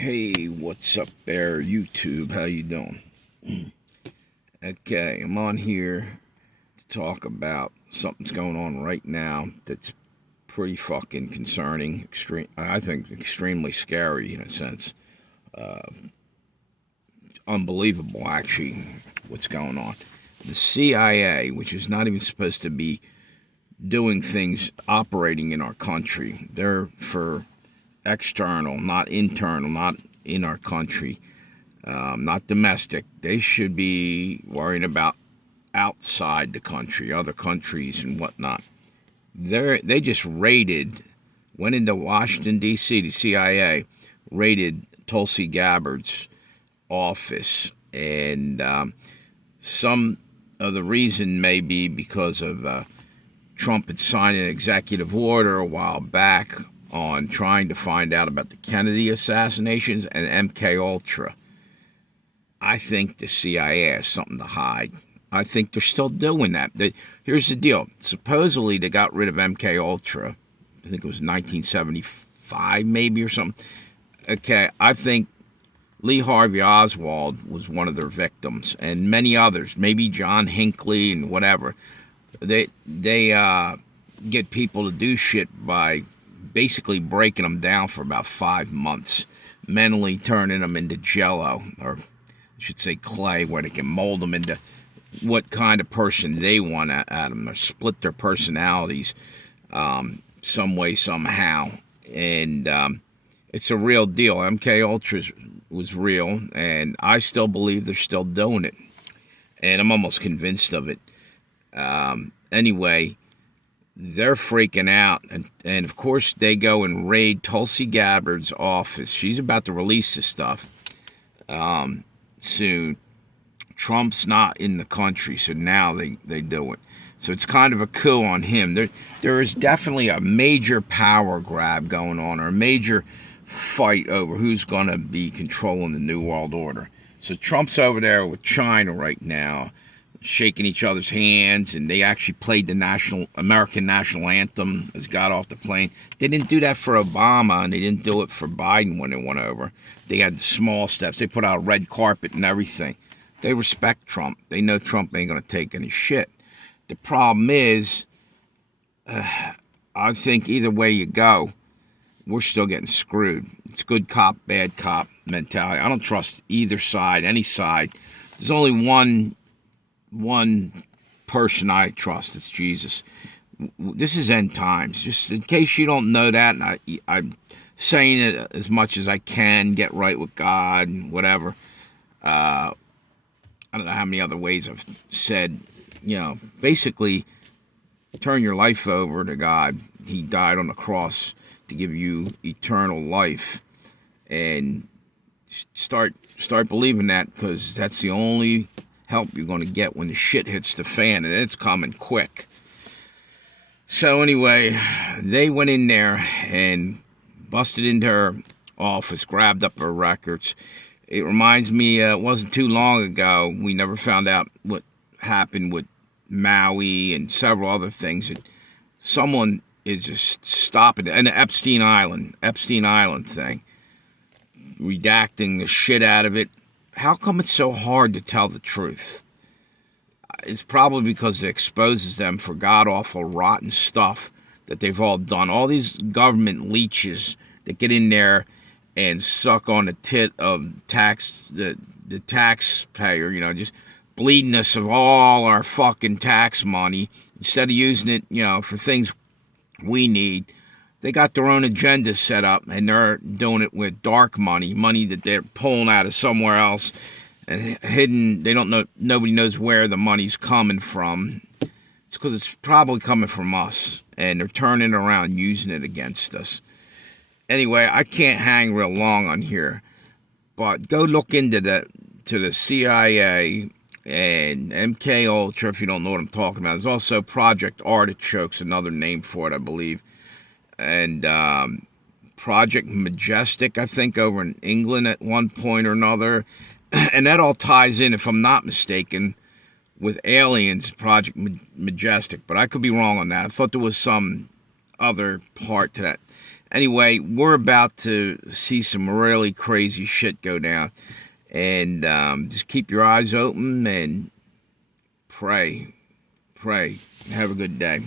Hey, what's up there, YouTube? How you doing? Okay, I'm on here to talk about something's going on right now that's pretty fucking concerning. I think extremely scary in a sense. Unbelievable, actually, what's going on. The CIA, which is not even supposed to be doing things operating in our country, they're for external, not internal, not in our country, not domestic. They should be worrying about outside the country, other countries and whatnot. They just went into Washington, D.C., the CIA, raided Tulsi Gabbard's office. And some of the reason may be because of Trump had signed an executive order a while back on trying to find out about the Kennedy assassinations and MK Ultra. I think the CIA has something to hide. I think they're still doing that. Here's the deal. Supposedly they got rid of MK Ultra. I think it was 1975 maybe or something. Okay, I think Lee Harvey Oswald was one of their victims, and many others, maybe John Hinckley and whatever. They get people to do shit by basically breaking them down for about 5 months, mentally turning them into jello, or I should say clay, where they can mold them into what kind of person they want at them, or split their personalities some way, somehow. And it's a real deal. MK Ultra was real, and I still believe they're still doing it. And I'm almost convinced of it. Anyway, they're freaking out, and of course they go and raid Tulsi Gabbard's office. She's about to release this stuff soon. Trump's not in the country, so now they do it. So it's kind of a coup on him. There is definitely a major power grab going on, or a major fight over who's going to be controlling the New World Order. So Trump's over there with China right now, shaking each other's hands, and they actually played the American national anthem as got off the plane. They didn't do that for Obama, and they didn't do it for Biden when they went over. They had the small steps. They put out a red carpet and everything. They respect Trump. They know Trump ain't going to take any shit. The problem is, I think either way you go, we're still getting screwed. It's good cop, bad cop mentality. I don't trust either side, any side. There's only one person I trust. It's Jesus. This is end times. Just in case you don't know that, and I'm saying it as much as I can, get right with God and whatever. I don't know how many other ways I've said, basically turn your life over to God. He died on the cross to give you eternal life, and start believing that, because that's the only help you're going to get when the shit hits the fan, and it's coming quick. So anyway, they went in there and busted into her office, grabbed up her records. It reminds me, it wasn't too long ago, we never found out what happened with Maui and several other things. That someone is just stopping it. And the Epstein Island thing, redacting the shit out of it. How come it's so hard to tell the truth? It's probably because it exposes them for god-awful, rotten stuff that they've all done. All these government leeches that get in there and suck on the tit of the taxpayer, just bleeding us of all our fucking tax money instead of using it, for things we need. They got their own agenda set up, and they're doing it with dark money that they're pulling out of somewhere else and hidden. They don't know. Nobody knows where the money's coming from. It's because it's probably coming from us, and they're turning it around, using it against us. Anyway, I can't hang real long on here, but go look into the CIA and MK Ultra if you don't know what I'm talking about. There's also Project Artichoke's another name for it, I believe. And Project Majestic, I think, over in England at one point or another. And that all ties in, if I'm not mistaken, with aliens, Project Majestic. But I could be wrong on that. I thought there was some other part to that. Anyway, we're about to see some really crazy shit go down. And just keep your eyes open and pray. Pray. Have a good day.